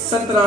17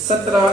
17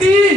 3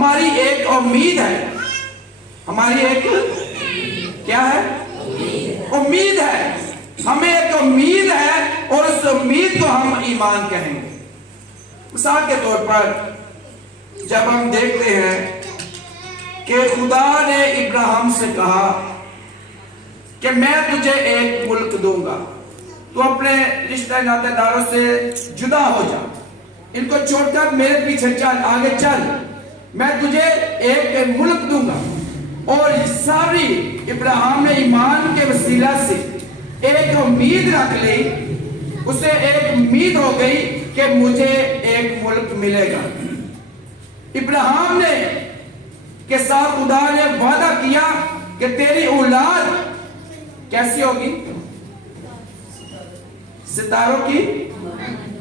ہماری ایک امید ہے. ہماری ایک کیا ہے؟ امید ہے. ہمیں ایک امید ہے اور اس امید کو ہم ایمان کہیں گے. مثال کے طور پر جب ہم دیکھتے ہیں کہ خدا نے ابراہیم سے کہا کہ میں تجھے ایک ملک دوں گا, تو اپنے رشتہ ناتے داروں سے جدا ہو جا, ان کو چھوڑ کر میرے پیچھے چل, آگے چل, میں تجھے ایک ملک دوں گا. اور ساری ابراہیم نے ایمان کے وسیلہ سے ایک امید رکھ لی, اسے ایک امید ہو گئی کہ مجھے ایک ملک ملے گا. ابراہیم نے کے ساتھ خدا نے وعدہ کیا کہ تیری اولاد کیسی ہوگی؟ ستاروں کی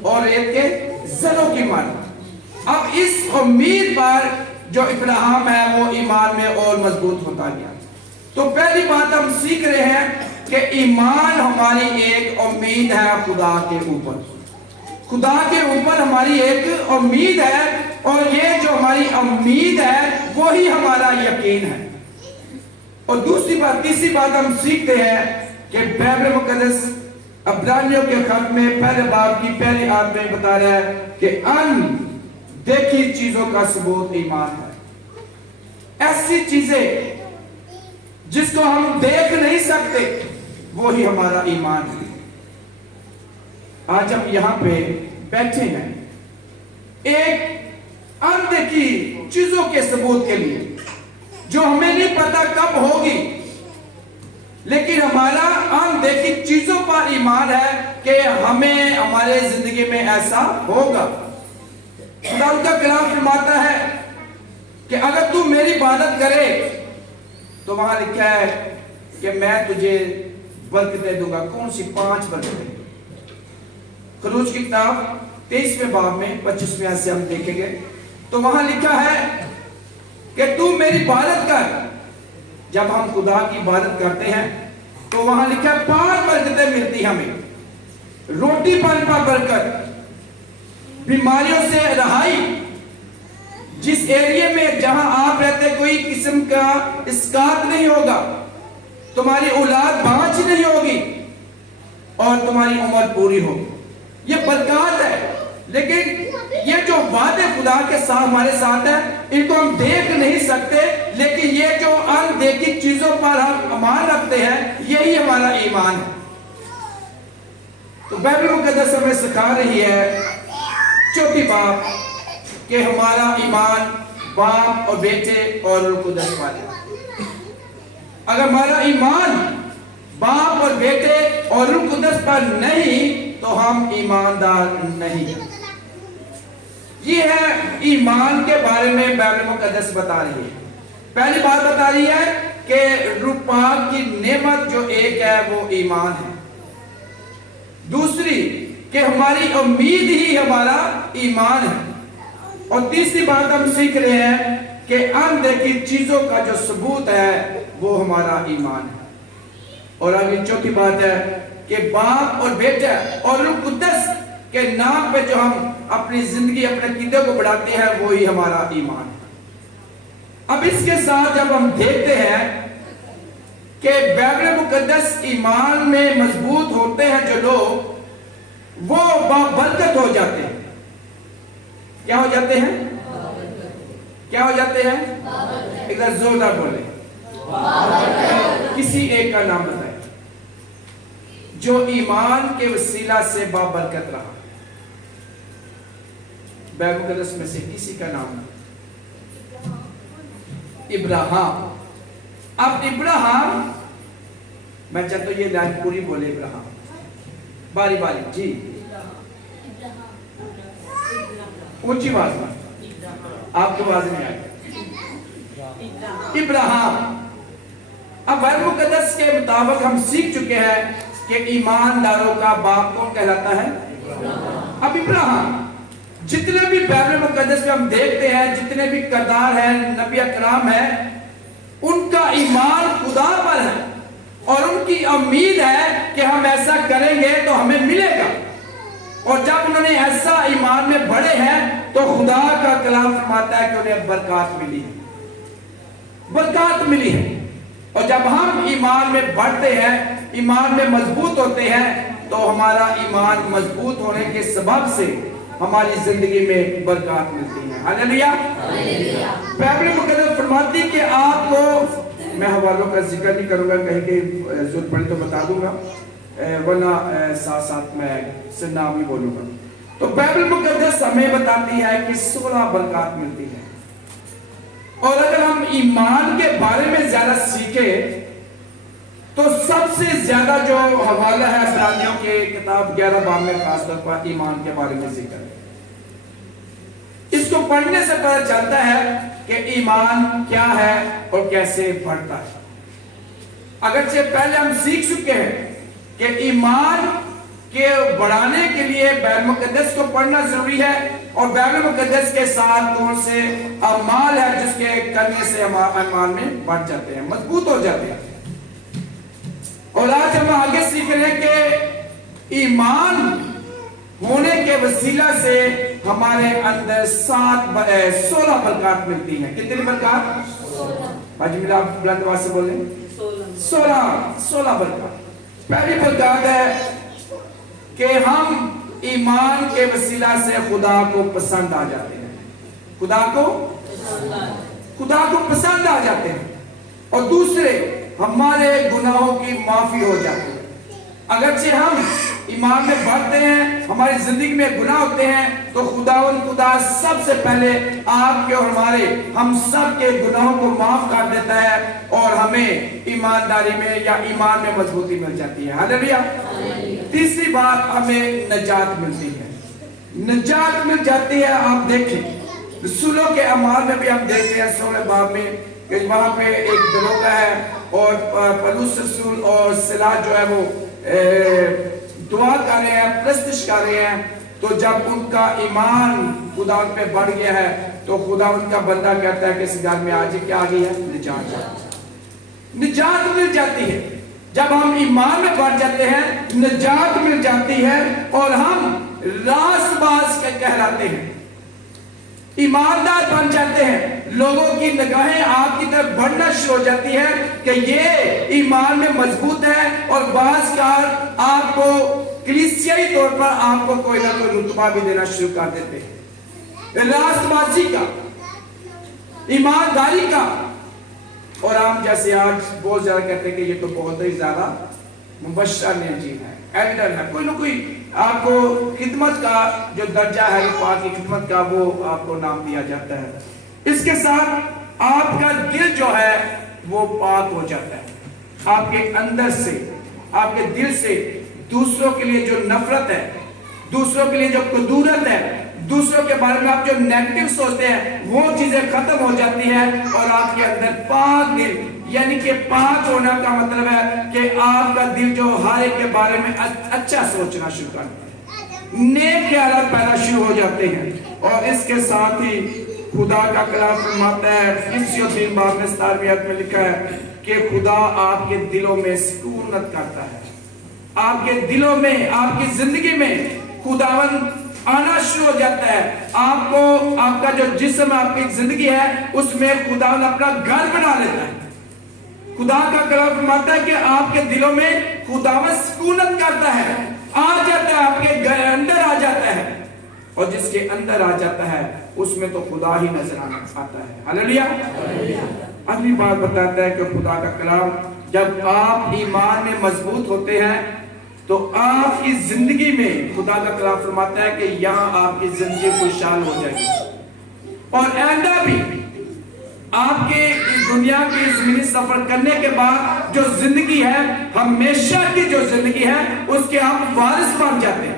اور ریت کے زروں کی مانند. اب اس امید پر جو ابراہیم ہے وہ ایمان میں اور مضبوط ہوتا گیا. تو پہلی بات ہم سیکھ رہے ہیں کہ ایمان ہماری ایک امید ہے خدا کے اوپر. خدا کے اوپر ہماری ایک امید ہے, اور یہ جو ہماری امید ہے وہی ہمارا یقین ہے. اور دوسری بات, تیسری بات ہم سیکھتے ہیں کہ بائبل مقدس عبرانیوں کے خط میں پہلے باب کی پہلی آیت میں بتا رہا ہے کہ ان دیکھی چیزوں کا ثبوت ایمان ہے. ایسی چیزیں جس کو ہم دیکھ نہیں سکتے وہی ہمارا ایمان ہے. آج ہم یہاں پہ بیٹھے ہیں ایک اندیکھی چیزوں کے ثبوت کے لیے جو ہمیں نہیں پتا کب ہوگی, لیکن ہمارا اندیکھی چیزوں پر ایمان ہے کہ ہمیں ہمارے زندگی میں ایسا ہوگا. خدا کا کلام فرماتا ہے کہ اگر تو میری عبادت کرے تو وہاں لکھا ہے کہ میں تجھے برکتیں دوں گا. کون سی؟ 5 برکتیں. خروج کی کتاب 23ویں باب میں 25ویں آیت سے ہم دیکھیں گے تو وہاں لکھا ہے کہ تو میری عبادت کر. جب ہم خدا کی عبادت کرتے ہیں تو وہاں لکھا ہے 5 برکتیں ملتی ہمیں. روٹی پانی پر برکت, بیماریوں سے رہائی, جس ایریے میں جہاں آپ رہتے کوئی قسم کا اسقاط نہیں ہوگا, تمہاری اولاد بانجھ نہیں ہوگی, اور تمہاری عمر پوری ہوگی. یہ برکات ہے. لیکن یہ جو وعدے خدا کے ساتھ ہمارے ساتھ ہیں ان کو ہم دیکھ نہیں سکتے, لیکن یہ جو اندیکھی چیزوں پر ہم ایمان رکھتے ہیں یہی ہمارا ایمان ہے. تو بائبل مقدس ہمیں سکھا رہی ہے چوتھی بات کہ ہمارا ایمان باپ اور بیٹے اور روح القدس والے. اگر ہمارا ایمان باپ اور بیٹے اور روح القدس پر نہیں تو ہم ایماندار نہیں. یہ ہے ایمان کے بارے میں بائبل مقدس بتا رہی ہے. پہلی بات بتا رہی ہے کہ روح پاک کی نعمت جو ایک ہے وہ ایمان ہے. دوسری کہ ہماری امید ہی ہمارا ایمان ہے. اور تیسری بات ہم سیکھ رہے ہیں کہ اندیکھی چیزوں کا جو ثبوت ہے وہ ہمارا ایمان ہے. اور آگے چوتھی بات ہے کہ باپ اور بیٹا اور روح القدس کے نام پہ جو ہم اپنی زندگی اپنے عقیدے کو بڑھاتے ہیں وہی ہمارا ایمان ہے. اب اس کے ساتھ جب ہم دیکھتے ہیں کہ بائبل مقدس ایمان میں مضبوط ہوتے ہیں جو لوگ وہ بابرکت ہو جاتے ہیں. کیا ہو جاتے ہیں؟ کیا ہو جاتے ہیں؟ ایک ذرا زوردار بولے. کسی ایک کا نام بتائیں جو ایمان کے وسیلہ سے بابرکت رہا. بائبل مقدس میں سے کسی کا نام ابراہیم. اب ابراہیم, میں چاہتا ہوں یہ لائن پوری بولے. ابراہیم باری باری جی اونچی آواز میں, آپ کی آواز نہیں آئی. ابراہیم. اب بائبل مقدس کے مطابق ہم سیکھ چکے ہیں کہ ایمانداروں کا باپ کون کہلاتا ہے؟ اب ابراہیم. جتنے بھی بائبل مقدس میں ہم دیکھتے ہیں جتنے بھی کردار ہیں نبی اکرام ہیں ان کا ایمان خدا پر ہے اور ان کی امید ہے کہ ہم ایسا کریں گے تو ہمیں ملے گا. اور جب انہوں نے ایسا ایمان میں بڑھے ہیں تو خدا کا کلام فرماتا ہے کہ انہیں برکات ملی ہے، برکات ملی ہے۔ اور جب ہم ایمان میں بڑھتے ہیں، ایمان میں مضبوط ہوتے ہیں، تو ہمارا ایمان مضبوط ہونے کے سبب سے ہماری زندگی میں برکات ملتی ہے۔ ہاللیلویا۔ بائبل مقدس فرماتی کہ آپ کو، میں حوالوں کا ذکر نہیں کروں گا، کہیں کہ ضرورت پڑے تو بتا دوں گا، ورنہ ساتھ ساتھ میں صرف نام ہی بولوں گا۔ تو بائبل مقدس ہمیں بتاتی ہے کہ 16 برکات ملتی ہے، اور اگر ہم ایمان کے بارے میں زیادہ سیکھیں تو سب سے زیادہ جو حوالہ ہے عبرانیوں کے کتاب 11 باب میں خاص طور پر ایمان کے بارے میں ذکر ہے۔ اس کو پڑھنے سے پتہ چلتا ہے کہ ایمان کیا ہے اور کیسے بڑھتا ہے۔ اگرچہ پہلے ہم سیکھ چکے ہیں کہ ایمان کے بڑھانے کے لیے بائبل مقدس کو پڑھنا ضروری ہے، اور بائبل مقدس کے ساتھ کون سے اعمال ہے جس کے کرنے سے ایمان میں بڑھ جاتے ہیں، مضبوط ہو جاتے ہیں۔ اور آج ہم آگے سیکھ رہے ہیں کہ ایمان ہونے کے وسیلہ سے ہمارے اندر 16 برکات ملتی ہیں۔ کتنی برکات؟ 16۔ حاجی میرا بلند آواز سے بولیں، 16 برکات۔ پہلی برکات ہے کہ ہم ایمان کے وسیلہ سے خدا کو پسند آ جاتے ہیں، خدا کو پسند آ جاتے ہیں۔ اور دوسرے، ہمارے گناہوں کی معافی ہو جاتی ہے۔ اگرچہ ہم ایمان میں بڑھتے ہیں، ہماری زندگی میں گناہ ہوتے ہیں، تو خدا سب سے پہلے آپ کے اور ہم سب کے گناہوں کو معاف کر دیتا ہے، اور ہمیں ایمانداری میں یا ایمان میں مضبوطی مل جاتی ہے۔ ہاللیلویا۔ تیسری بات، ہمیں نجات ملتی ہے، نجات مل جاتی ہے۔ آپ دیکھیں رسولوں کے اعمال میں بھی ہم دیکھتے ہیں 16 باب میں کہ وہاں پہ ایک دروگا ہے، اور پولس رسول اور سلاح جو ہے وہ دعا کر رہے ہیں، پرستش کر رہے ہیں۔ تو جب ان کا ایمان خدا ان پہ بڑھ گیا ہے تو خدا ان کا بندہ کہتا ہے کہ اس گھر میں آج کیا آ گئی ہے؟ نجات مل جاتی ہے۔ جب ہم ایمان میں بڑھ جاتے ہیں، نجات مل جاتی ہے، اور ہم راست باز کہلاتے ہیں، ایماندار بن جاتے ہیں۔ لوگوں کی نگاہیں آپ کی طرف بڑھنا شروع ہو جاتی ہے کہ یہ ایمان میں مضبوط ہے، اور بعض کار آپ کو کلیسیائی طور پر آپ کو کوئی نہ کوئی رتبہ بھی دینا شروع کر دیتے ہیں، راست بازی کا، ایمانداری کا۔ اور ہم جیسے آج بہت زیادہ کہتے ہیں کہ یہ تو بہت ہی زیادہ مبشر نعمت ہے، ایلڈر ہے، کوئی نہ کوئی آپ کو خدمت کا جو درجہ ہے، پاک کی خدمت کا، وہ آپ کو نام دیا جاتا ہے۔ اس کے ساتھ آپ کا دل جو ہے وہ پاک ہو جاتا ہے۔ آپ کے اندر سے، آپ کے دل سے دوسروں کے لیے جو نفرت ہے، دوسروں کے لیے جو کدورت ہے، دوسروں کے بارے میں آپ جو نیگیٹو سوچتے ہیں، وہ چیزیں ختم ہو جاتی ہیں، اور آپ کے اندر پاک دل، یعنی کہ پاک ہونا کا مطلب ہے کہ آپ کا دل جو ہر ایک کے بارے میں اچھا سوچنا شروع کرتا ہے، نیک خیالات پیدا شروع ہو جاتے ہیں۔ اور اس کے ساتھ ہی خدا کا کلام فرماتا ہے، اس 3 باب میں 17ویں آیت میں لکھا ہے کہ خدا آپ کے دلوں میں سکونت کرتا ہے۔ آپ کے دلوں میں، آپ کی زندگی میں خداوند آنا شروع ہو جاتا ہے۔ آپ کو، آپ کا جو جسم، آپ کی زندگی ہے، اس میں خداوند اپنا گھر بنا لیتا ہے۔ خدا کا کلام فرماتا ہے کہ آپ کے دلوں میں خداوند سکونت کرتا ہے، آ جاتا ہے، آپ کے گھر اندر آ جاتا ہے، اور جس کے اندر آ جاتا ہے اس میں تو خدا ہی نظر آتا ہے۔ ہاللیلویا۔ اگلی بات بتاتا ہے کہ خدا کا کلام، جب آپ ایمان میں مضبوط ہوتے ہیں تو آپ کی زندگی میں، خدا کا کلام فرماتا ہے کہ یہاں آپ کی زندگی خوشحال ہو جائے گی، اور آئندہ بھی آپ کے اس دنیا کی زمینی سفر کرنے کے بعد جو زندگی ہے، ہمیشہ کی جو زندگی ہے، اس کے آپ وارث بن جاتے ہیں۔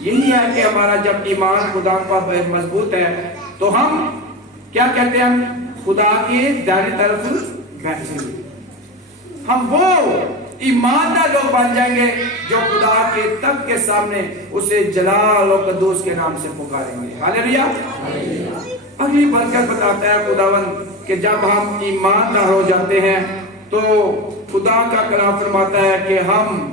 یہی ہے کہ ہمارا جب ایمان خدا پر مضبوط ہے تو ہم کیا کہتے ہیں؟ خدا کی دائیں طرف بیٹھیں گے، ہم وہ ایماندار لوگ بن جائیں گے جو خدا کے تخت کے سامنے اسے جلال و قدوس کے نام سے پکاریں گے۔ ہاللیلویا۔ اگلی برکت بتاتا ہے خداوند کہ جب ہم ایماندار ہو جاتے ہیں تو خدا کا کلام فرماتا ہے کہ ہم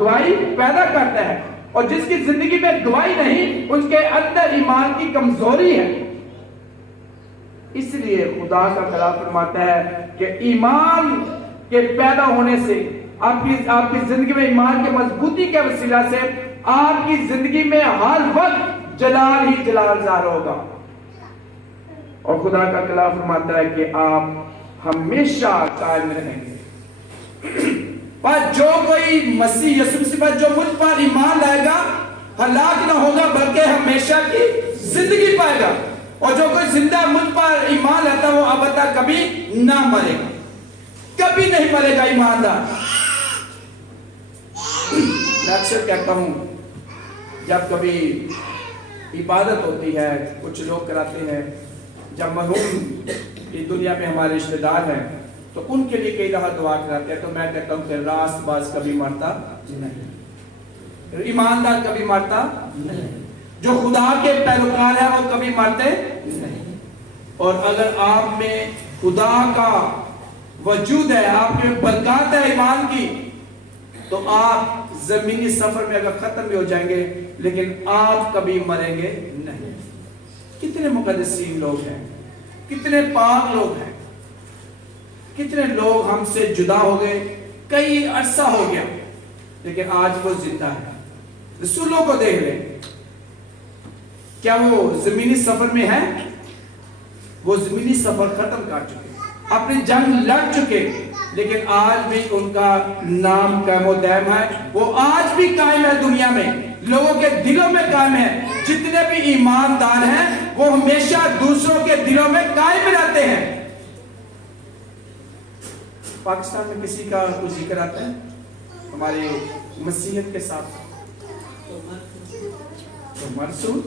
گواہی پیدا کرتا ہے، اور جس کی زندگی میں گواہی نہیں اس کے اندر ایمان کی کمزوری ہے۔ اس لیے خدا کا کلام فرماتا ہے کہ ایمان کے پیدا ہونے سے آپ کی زندگی میں ایمان کی مضبوطی کے وسیلہ سے آپ کی زندگی میں ہر وقت جلال ہی جلال ظاہر ہوگا، اور خدا کا کلام فرماتا ہے کہ آپ ہمیشہ قائم رہیں گے۔ پر جو کوئی مسیح یسوع مسیح پر جو مجھ پر ایمان لائے گا ہلاک نہ ہوگا بلکہ ہمیشہ کی زندگی پائے گا، اور جو کوئی زندہ مجھ پر ایمان لاتا ہے وہ ابدا کبھی نہ مرے گا، کبھی نہیں مرے گا ایماندار۔ میں اکثر کہتا ہوں جب کبھی عبادت ہوتی ہے، کچھ لوگ کراتے ہیں، جب مرحوم اس دنیا میں ہمارے رشتہ دار ہیں تو ان کے لیے کئی دفعہ دعا کراتے ہیں، تو میں کہتا ہوں کہ راست باز کبھی مرتا نہیں، ایماندار کبھی مرتا نہیں، جو خدا کے پیروکار ہیں وہ کبھی مرتے نہیں۔ اور اگر آپ میں خدا کا وجود ہے، آپ کے برکات ہے ایمان کی، تو آپ زمینی سفر میں اگر ختم بھی ہو جائیں گے لیکن آپ کبھی مریں گے نہیں۔ کتنے مقدسین لوگ ہیں، کتنے پاک لوگ ہیں، کتنے لوگ ہم سے جدا ہو گئے، کئی عرصہ ہو گیا لیکن آج وہ زندہ ہے۔ رسولوں کو دیکھ لیں، کیا وہ زمینی سفر میں ہیں؟ وہ زمینی سفر ختم کر چکے، اپنی جنگ لڑ چکے، لیکن آج بھی ان کا نام قائم و دائم ہے، وہ آج بھی قائم ہے دنیا میں، لوگوں کے دلوں میں قائم ہے۔ جتنے بھی ایماندار ہیں وہ ہمیشہ دوسروں کے دلوں میں قائم رہتے ہیں۔ پاکستان میں کسی کا کوئی ذکر آتا ہے ہمارے مسیحیت کے ساتھ تو مرسول،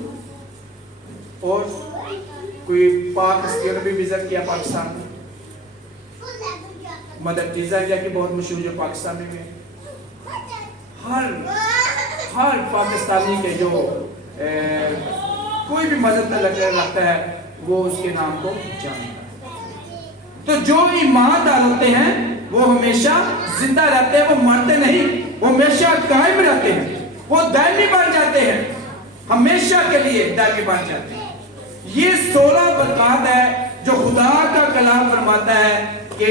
اور کوئی پاک ہستیوں نے بھی وزٹ کیا پاکستان میں، مدر ٹیریزا انڈیا کی بہت مشہور جو پاکستان میں ہے، ہر پاکستانی کے جو کوئی بھی مذہب رکھتا ہے وہ اس کے نام کو جانتا ہے۔ تو جو ایماندار ہوتے ہیں وہ ہمیشہ زندہ رہتے ہیں، وہ مرتے نہیں، وہ ہمیشہ قائم رہتے ہیں، وہ دائمی بن جاتے ہیں، ہمیشہ کے لیے دائمی بن جاتے ہیں۔ یہ 16 برکات ہے جو خدا کا کلام فرماتا ہے کہ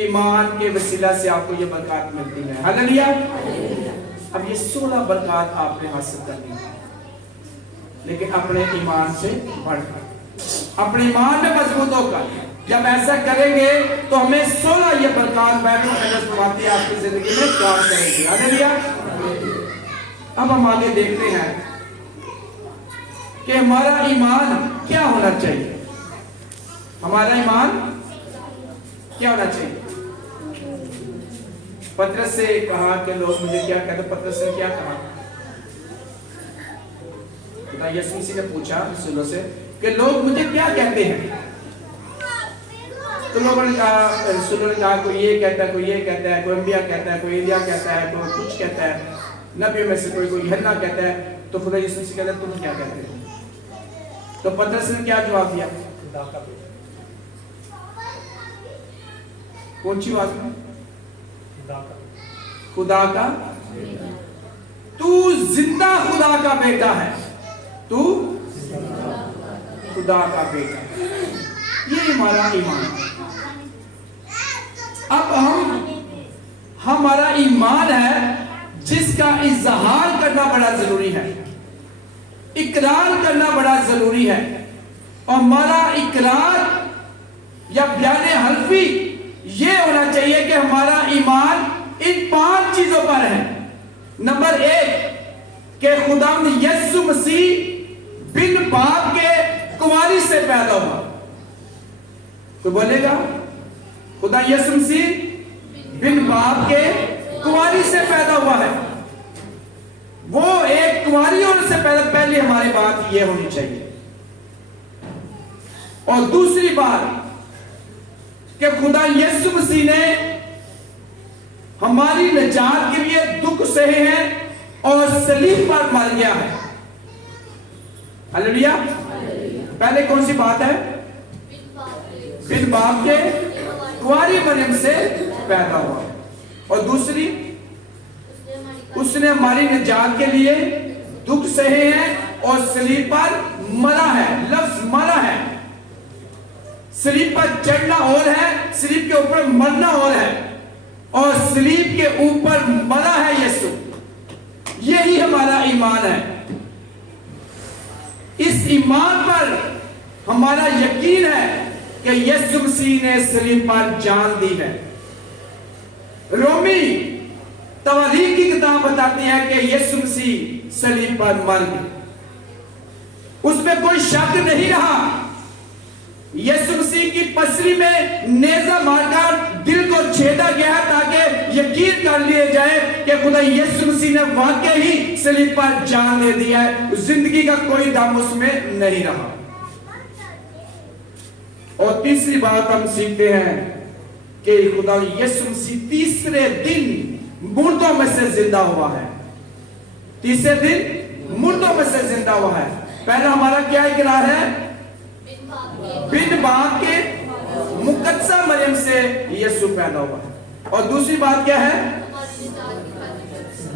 ایمان کے وسیلہ سے آپ کو یہ برکات ملتی ہے۔ ہاللیلویا۔ اب یہ 16 برکات آپ نے حاصل کرنی ہے، لیکن اپنے ایمان سے بڑھ کر، اپنے ایمان میں مضبوط ہو کر جب ایسا کریں گے تو ہمیں 16 یہ برکات بائبل مقدس فرماتی ہے آپ کی زندگی میں کام کریں گے۔ ہاللیلویا۔ اب ہم آگے دیکھتے ہیں کہ ہمارا ایمان کیا ہونا چاہیے، ہمارا ایمان کیا ہونا چاہیے۔ پترس سے کہا کہ لوگ مجھے کیا کہتے ہیں، پترس نے کیا کہا، خدا یسوع مسیح نے پوچھا رسولوں سے کہ لوگ مجھے کیا کہتے ہیں، تو لوگوں نے کہا، رسولوں نے کہا کوئی یہ کہتا ہے، کوئی یہ کہتا ہے، کوئی انبیاء کہتا ہے، کوئی ایلیا کہتا ہے، کوئی کچھ کہتا ہے، نبیوں میں سے کوئی یوحنا کہتا ہے۔ تو خدا یسوع مسیح کہتا ہے تم کیا کہتے ہو؟ تو پترس نے کیا جواب دیا؟ کون سی بات میں؟ خدا کا، تو زندہ خدا کا بیٹا ہے، تو خدا کا بیٹا ہے۔ یہ ہمارا ایمان ہے۔ اب ہمارا ایمان ہے جس کا اظہار کرنا بڑا ضروری ہے، اقرار کرنا بڑا ضروری ہے، اور ہمارا اقرار یا بیان حلفی یہ ہونا چاہیے کہ ہمارا ایمان ان 5 چیزوں پر ہے۔ نمبر 1 کہ خداوند یسوع مسیح بن باپ کے کنواری سے پیدا ہوا۔ تو بولے گا خدا یسوع مسیح بن باپ کے کنواری سے پیدا ہوا ہے، وہ ایک کنواری ہونے سے پہلے ہماری بات یہ ہونی چاہیے۔ اور دوسری بات کہ خدا یسوع مسیح نے ہماری نجات کے لیے دکھ سہے ہیں اور صلیب پر مر گیا ہے۔ ہاللیلویا۔ پہلے کون سی بات ہے؟ بن باپ کے کنواری مریم سے پیدا ہوا، اور دوسری اس اس نے ہماری نجات کے لیے دکھ سہے ہیں اور صلیب پر مرا ہے. لفظ مرا ہے. صلیب پر چڑھنا اور ہے, صلیب کے اوپر مرنا اور ہے. اور صلیب کے اوپر مرا ہے یسوع. یہی ہمارا ایمان ہے. اس ایمان پر ہمارا یقین ہے کہ یسوع مسیح نے صلیب پر جان دی ہے. رومی تواریخ کی کتاب بتاتی ہے کہ یسوع مسیح صلیب پر مر گئے. اس میں کوئی شک نہیں رہا. یسوع مسیح کی پسری میں نیزہ مار کر دل کو چھیدا گیا تاکہ یقین کر لیے جائے کہ خدا یسوع مسیح نے واقعی ہی صلیب پر جان دے دیا ہے. زندگی کا کوئی دم اس میں نہیں رہا. اور تیسری بات ہم سیکھتے ہیں کہ خدا یسوع مسیح تیسرے دن مردوں میں سے زندہ ہوا ہے. تیسرے دن مردوں میں سے زندہ ہوا ہے. پہلا ہمارا کیا اقرار ہے؟ بن باپ کے مقدسہ مریم سے یسوع پیدا ہوا ہے. اور دوسری بات کیا ہے؟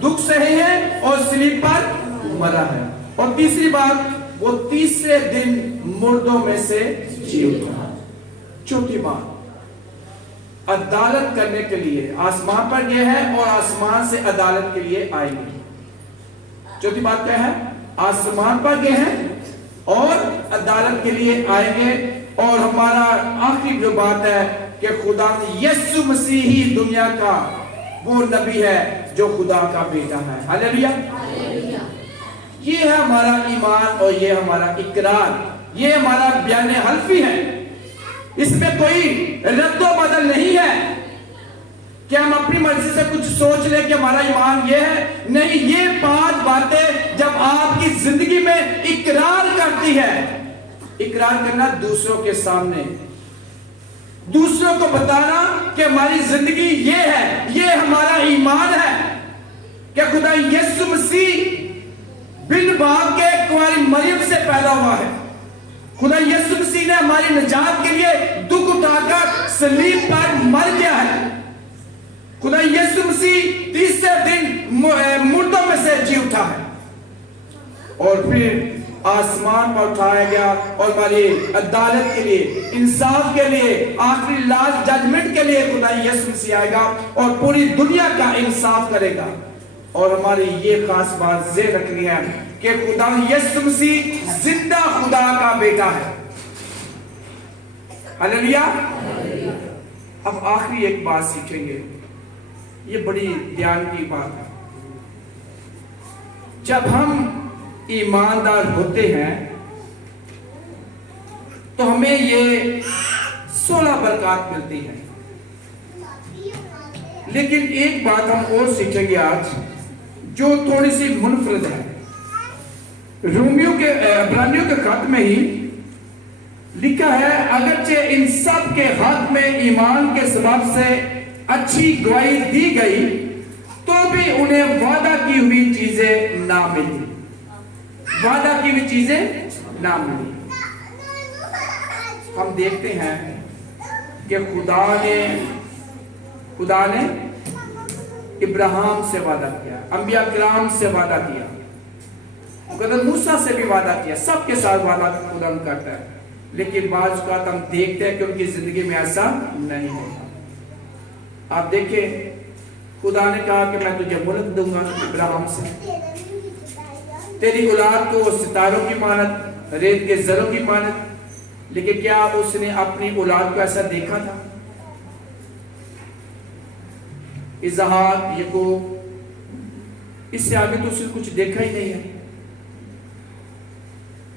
دکھ سہے ہیں اور صلیب پر مرا ہے. اور تیسری بات وہ تیسرے دن مردوں میں سے جی اٹھا. چوتھی بات عدالت کرنے کے لیے آسمان پر گئے ہیں اور آسمان سے عدالت کے لیے آئیں گے. چوتھی بات کیا ہے؟ آسمان پر گئے ہیں اور عدالت کے لیے آئیں گے. اور ہمارا آخری جو بات ہے کہ خدا یسوع مسیح ہی دنیا کا وہ نبی ہے جو خدا کا بیٹا ہے. ہاللیلویا. یہ ہے ہمارا ایمان اور یہ ہمارا اقرار. یہ ہمارا بیان حلفی ہے. اس میں کوئی رد و بدل نہیں ہے کہ ہم اپنی مرضی سے کچھ سوچ لیں کہ ہمارا ایمان یہ ہے. نہیں, یہ 5 باتیں جب آپ کی زندگی میں اقرار کرتی ہے. اقرار کرنا دوسروں کے سامنے, دوسروں کو بتانا کہ ہماری زندگی یہ ہے, یہ ہمارا ایمان ہے کہ خدا یسوع مسیح بن باپ کے کنواری مریم سے پیدا ہوا ہے. خدا یسوع مسیح نے ہماری نجات کے لیے دکھ اٹھا کر صلیب پر مر گیا ہے. خدا یسوع مسیح تیسرے دن مردوں میں سے جی اٹھا ہے اور پھر آسمان پر اٹھایا گیا اور ہماری عدالت کے لیے, انصاف کے لیے, آخری لاسٹ ججمنٹ کے لیے خدا یسوع مسیح آئے گا اور پوری دنیا کا انصاف کرے گا. اور ہماری یہ خاص بات ذہن رکھنی ہے کہ خدا یسوع مسیح زندہ خدا کا بیٹا ہے. ہاللیلویا. اب آخری ایک بات سیکھیں گے, یہ بڑی دھیان کی بات ہے. جب ہم ایماندار ہوتے ہیں تو ہمیں یہ 16 برکات ملتی ہیں. لیکن ایک بات ہم اور سیکھیں گے آج جو تھوڑی سی منفرد ہے. رومیوں کے عبرانیوں کے خط میں ہی لکھا ہے, اگرچہ ان سب کے حق میں ایمان کے سبب سے اچھی گواہی دی گئی تو بھی انہیں وعدہ کی ہوئی چیزیں نہ ملی. وعدہ کی ہوئی چیزیں نہ ملی. ہم دیکھتے ہیں کہ خدا نے ابراہیم سے وعدہ کیا, انبیاء کرام سے وعدہ کیا, مقدس موسیٰ سے بھی وعدہ کیا. سب کے ساتھ وعدہ خدا کرتا ہے. لیکن بعض اوقات ہم دیکھتے ہیں کہ ان کی زندگی میں ایسا نہیں ہوتا. آپ دیکھیں, خدا نے کہا کہ میں تجھے ملک دوں گا ابراہیم سے, تیری اولاد کو ستاروں کی مانند, ریت کے ذروں کی مانند. لیکن کیا اس نے اپنی اولاد کو ایسا دیکھا تھا؟ اسحاق, یعقوب, اس سے آگے تو اس نے کچھ دیکھا ہی نہیں ہے.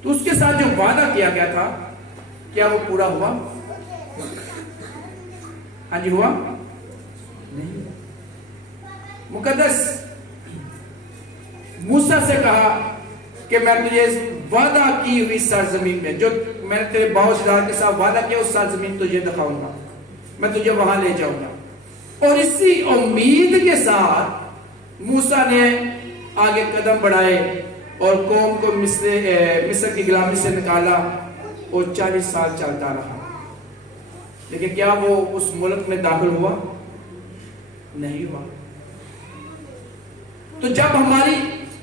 تو اس کے ساتھ جو وعدہ کیا گیا تھا کیا وہ پورا ہوا؟ ہاں جی, ہوا نہیں. مقدس موسیٰ سے کہا کہ میں تجھے وعدہ کی ہوئی سرزمین میں, جو میں نے تیرے باؤ اجداد کے ساتھ وعدہ کیا, اس سرزمین تجھے دکھاؤں گا, میں تجھے وہاں لے جاؤں گا. اور اسی امید کے ساتھ موسیٰ نے آگے قدم بڑھائے اور قوم کو مصر کی غلامی سے نکالا اور 40 سال چلتا رہا. لیکن کیا وہ اس ملک میں داخل ہوا؟ نہیں ہوا. تو جب ہماری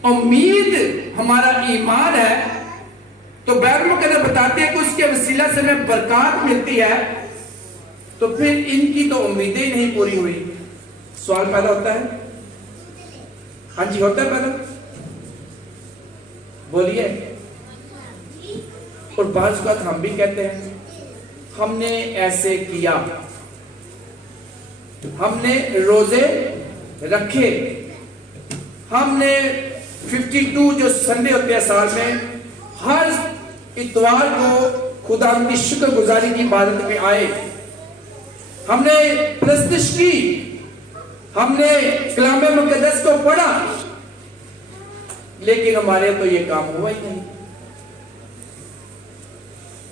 امید ہمارا ایمان ہے تو بائبل مقدس بتاتے ہیں کہ اس کے وسیلہ سے ہمیں برکات ملتی ہے، تو پھر ان کی تو امیدیں ہی نہیں پوری ہوئی۔ سوال پیدا ہوتا ہے، ہاں جی ہوتا ہے پیدا، بولیے۔ اور بعض اوقات ہم بھی کہتے ہیں ہم نے ایسے کیا، ہم نے روزے رکھے، ہم نے 52 جو سنڈے ہوتے ہیں سال میں، ہر اتوار کو خدا کی شکر گزاری کی عبادت میں آئے، ہم نے پرستش کی، ہم نے کلام مقدس کو پڑھا، لیکن ہمارے تو یہ کام ہوا ہی نہیں۔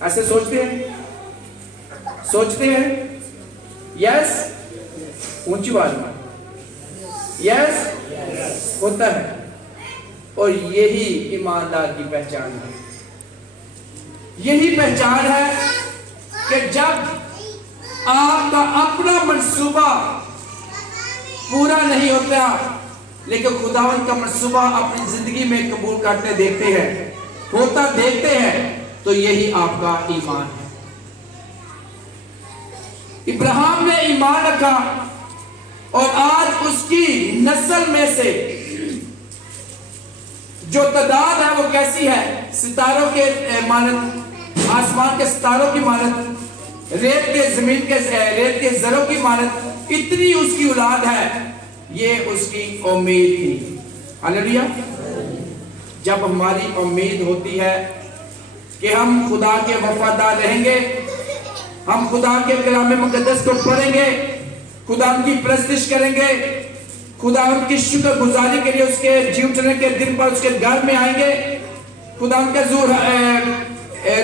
ایسے سوچتے ہیں یس، اونچی آواز میں یس ہوتا ہے۔ اور یہی ایماندار کی پہچان ہے، یہی پہچان ہے کہ جب آپ کا اپنا منصوبہ پورا نہیں ہوتا لیکن خداوند کا منصوبہ اپنی زندگی میں قبول کرتے دیکھتے ہیں، ہوتا دیکھتے ہیں، تو یہی آپ کا ایمان ہے۔ ابراہیم نے ایمان رکھا اور آج اس کی نسل میں سے جو تعداد ہے وہ کیسی ہے؟ ستاروں کے مانند، آسمان کے ستاروں کی مانند، ریت کے ذروں کی مانند، اتنی اس کی اولاد ہے۔ یہ اس کی امید تھی۔ ہاللیلویا۔ جب ہماری امید ہوتی ہے کہ ہم خدا کے وفادار رہیں گے، ہم خدا کے کلام مقدس کو پڑھیں گے، خدا کی پرستش کریں گے، خدا ان کی شکر گزاری کے لیے اس کے جی اٹھنے کے دن پر اس کے گھر میں آئیں گے، خدا ان کا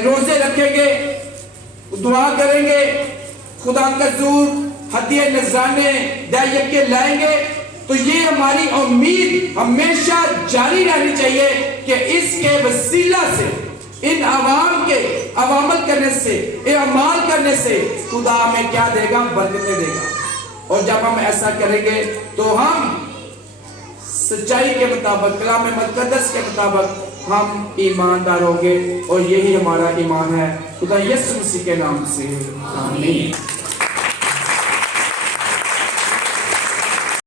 روزے رکھیں گے، دعا کریں گے، خدا ان کا ہدیے نذرانے دائیں کے لائیں گے، تو یہ ہماری امید ہمیشہ جاری رہنی چاہیے کہ اس کے وسیلہ سے، ان عوامل کرنے سے، اعمال کرنے سے خدا ہمیں کیا دے گا؟ برکتیں دے گا۔ اور جب ہم ایسا کریں گے تو ہم سچائی کے مطابق، کلام مقدس کے مطابق ہم ایماندار ہوں گے، اور یہی ہمارا ایمان ہے۔ خدا یسوع مسیح کے نام سے آمین۔